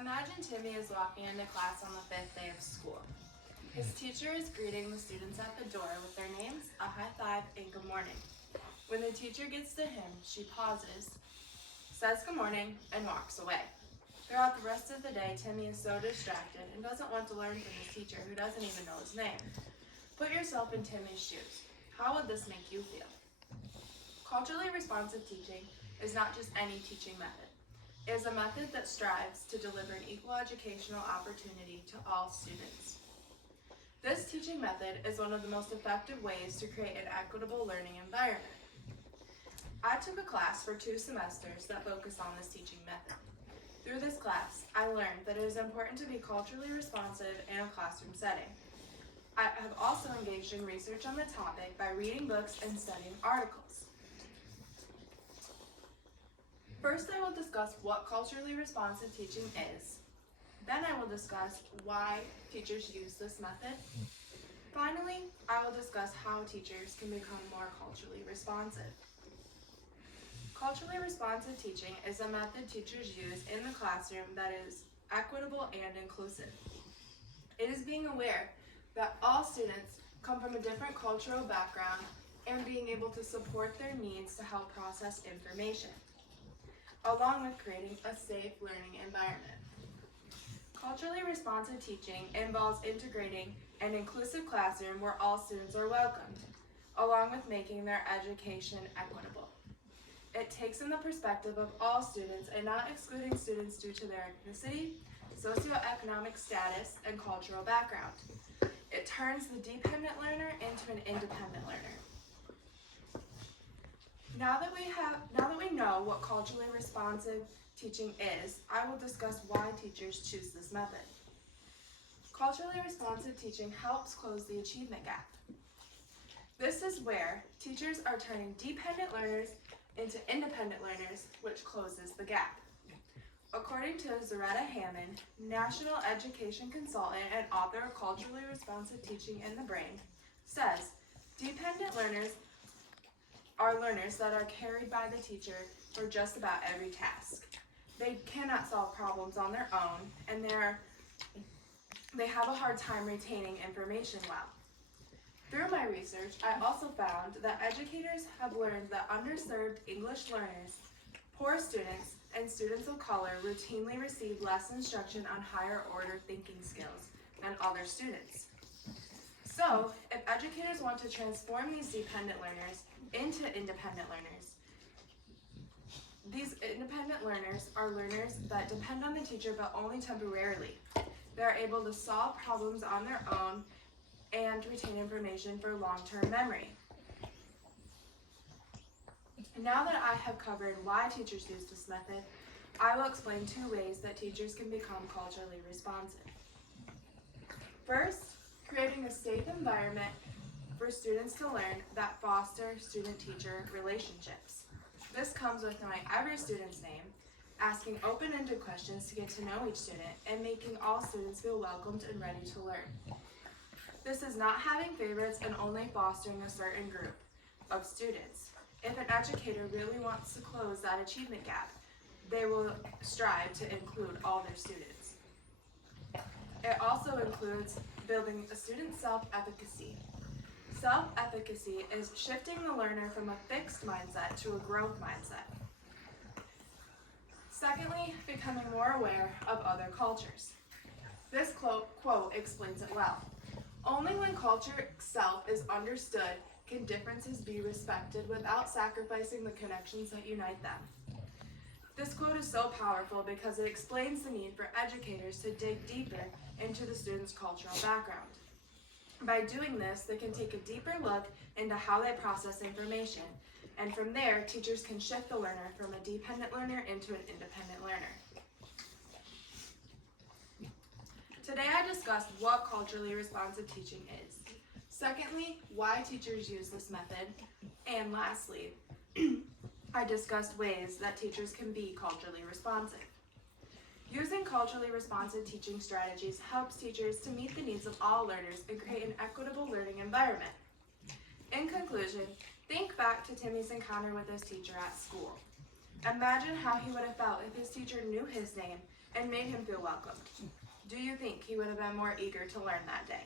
Imagine Timmy is walking into class on the 5th day of school. His teacher is greeting the students at the door with their names, a high five, and good morning. When the teacher gets to him, she pauses, says good morning, and walks away. Throughout the rest of the day, Timmy is so distracted and doesn't want to learn from his teacher who doesn't even know his name. Put yourself in Timmy's shoes. How would this make you feel? Culturally responsive teaching is not just any teaching method. It is a method that strives to deliver an equal educational opportunity to all students. This teaching method is one of the most effective ways to create an equitable learning environment. I took a class for 2 semesters that focused on this teaching method. Through this class, I learned that it is important to be culturally responsive in a classroom setting. I have also engaged in research on the topic by reading books and studying articles. First, I will discuss what culturally responsive teaching is. Then I will discuss why teachers use this method. Finally, I will discuss how teachers can become more culturally responsive. Culturally responsive teaching is a method teachers use in the classroom that is equitable and inclusive. It is being aware that all students come from a different cultural background and being able to support their needs to help process information, along with creating a safe learning environment. Culturally responsive teaching involves integrating an inclusive classroom where all students are welcomed, along with making their education equitable. It takes in the perspective of all students and not excluding students due to their ethnicity, socioeconomic status, and cultural background. It turns the dependent learner into an independent learner. Now that we know what culturally responsive teaching is, I will discuss why teachers choose this method. Culturally responsive teaching helps close the achievement gap. This is where teachers are turning dependent learners into independent learners, which closes the gap. According to Zaretta Hammond, National Education Consultant and author of Culturally Responsive Teaching in the Brain, says, dependent learners are learners that are carried by the teacher for just about every task. They cannot solve problems on their own, and they have a hard time retaining information well. Through my research, I also found that educators have learned that underserved English learners, poor students, and students of color routinely receive less instruction on higher order thinking skills than other students. So, if educators want to transform these dependent learners into independent learners, these independent learners are learners that depend on the teacher but only temporarily. They are able to solve problems on their own and retain information for long-term memory. Now that I have covered why teachers use this method, I will explain 2 ways that teachers can become culturally responsive. First, creating a safe environment for students to learn that foster student-teacher relationships. This comes with knowing every student's name, asking open-ended questions to get to know each student, and making all students feel welcomed and ready to learn. This is not having favorites and only fostering a certain group of students. If an educator really wants to close that achievement gap, they will strive to include all their students. It also includes building a student's self-efficacy. Self-efficacy is shifting the learner from a fixed mindset to a growth mindset. Secondly, becoming more aware of other cultures. This quote explains it well. Only when culture itself is understood can differences be respected without sacrificing the connections that unite them. This quote is so powerful because it explains the need for educators to dig deeper into the student's cultural background. By doing this, they can take a deeper look into how they process information, and from there, teachers can shift the learner from a dependent learner into an independent learner. Today I discussed what culturally responsive teaching is. Secondly, why teachers use this method. And lastly, I discussed ways that teachers can be culturally responsive. Using culturally responsive teaching strategies helps teachers to meet the needs of all learners and create an equitable learning environment. In conclusion, think back to Timmy's encounter with his teacher at school. Imagine how he would have felt if his teacher knew his name and made him feel welcomed. Do you think he would have been more eager to learn that day?